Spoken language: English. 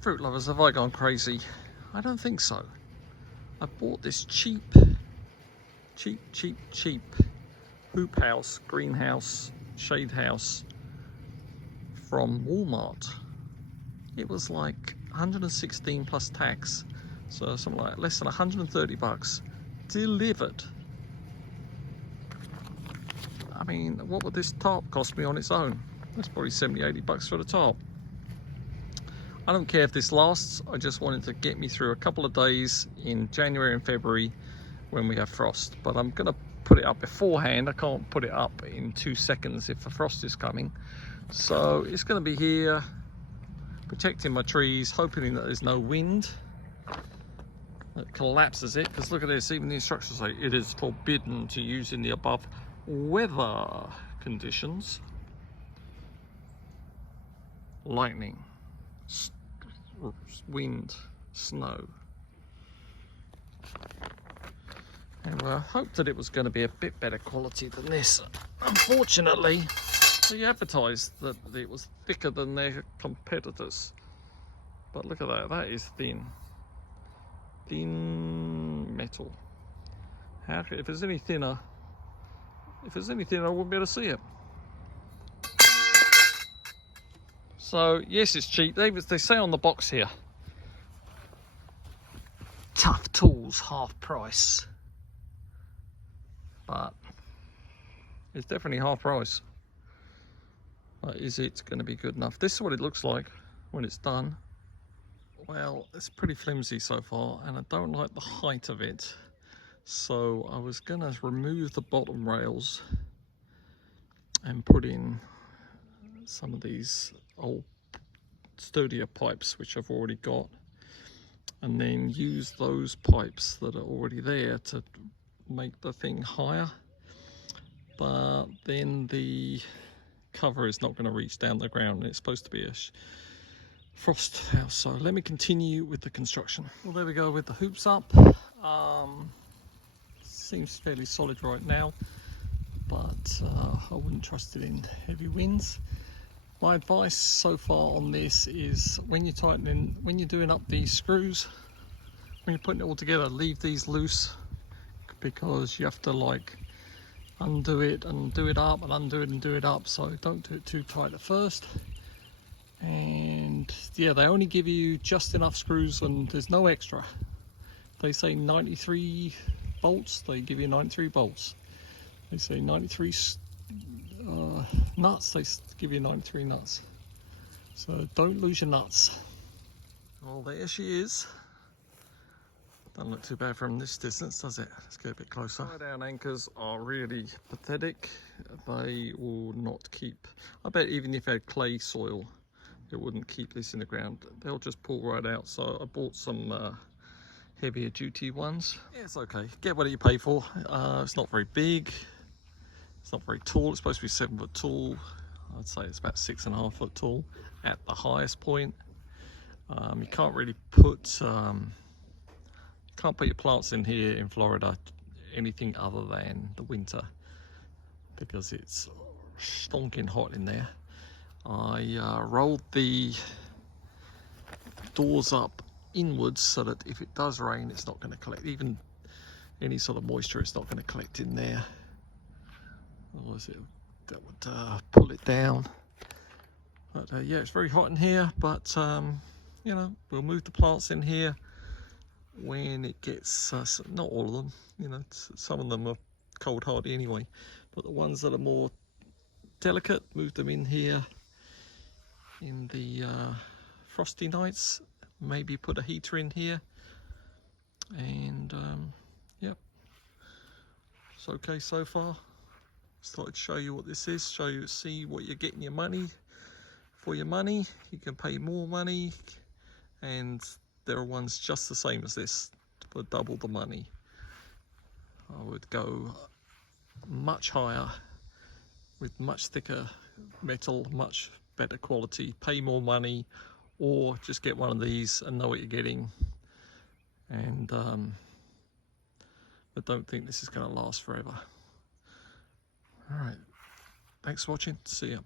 Fruit lovers, have I gone crazy? I don't think so. I bought this cheap hoop house, greenhouse, shade house from Walmart. It was like 116 plus tax, so something like less than 130 bucks delivered. I mean, what would this tarp cost me on its own? That's probably 70-80 bucks for the tarp. I don't care if this lasts, I just wanted to get me through a couple of days in January and February when we have frost. But I'm gonna put it up beforehand. I can't put it up in 2 seconds if the frost is coming. So it's gonna be here, protecting my trees, hoping that there's no wind that collapses it. Because look at this, even the instructions say it is forbidden to use in the above weather conditions. Lightning, wind, snow. And I hoped that it was going to be a bit better quality than this. Unfortunately, they advertised that it was thicker than their competitors. But look at that, that is thin. Thin metal. How, if there's any thinner, I wouldn't be able to see it. So yes, it's cheap. They say on the box here, tough tools, half price. But it's definitely half price. But is it going to be good enough? This is what it looks like when it's done. Well, it's pretty flimsy so far, and I don't like the height of it. So I was going to remove the bottom rails and put in some of these old sturdier pipes which I've already got, and then use those pipes that are already there to make the thing higher. But then the cover is not going to reach down the ground. It's supposed to be a frost house. So let me continue with the construction. Well, there we go with the hoops up. Seems fairly solid right now, but I wouldn't trust it in heavy winds. My advice so far on this is when you're tightening, when you're doing up these screws, when you're putting it all together, leave these loose, because you have to like undo it and do it up and undo it and do it up. So don't do it too tight at first. And yeah, they only give you just enough screws and there's no extra. They say 93 bolts, they give you 93 bolts. They say 93 nuts, they give you 93 nuts. So don't lose your nuts. Well, there she is. Doesn't look too bad from this distance, does it? Let's get a bit closer. Tie-down anchors are really pathetic. They will not keep. I bet even if they had clay soil, it wouldn't keep this in the ground. They'll just pull right out. So I bought some heavier duty ones. Yeah, it's okay. Get what you pay for. It's not very big. It's not very tall. It's supposed to be 7 foot tall. I'd say it's about 6.5 foot tall at the highest point. You can't really put can't put your plants in here in Florida anything other than the winter, because it's stonking hot in there. I rolled the doors up inwards so that if it does rain, it's not going to collect, even any sort of moisture, it's not going to collect in there. Otherwise that would pull it down. But yeah, it's very hot in here, but you know, we'll move the plants in here when it gets, not all of them, you know, some of them are cold hardy anyway, but the ones that are more delicate, move them in here in the frosty nights. Maybe put a heater in here, and yep, it's okay so far. Just thought I'd show you what this is, see what you're getting your money for your money. You can pay more money, and there are ones just the same as this for double the money. I would go much higher with much thicker metal, much better quality, pay more money, or just get one of these and know what you're getting. And but don't think this is going to last forever. All right, thanks for watching. See ya.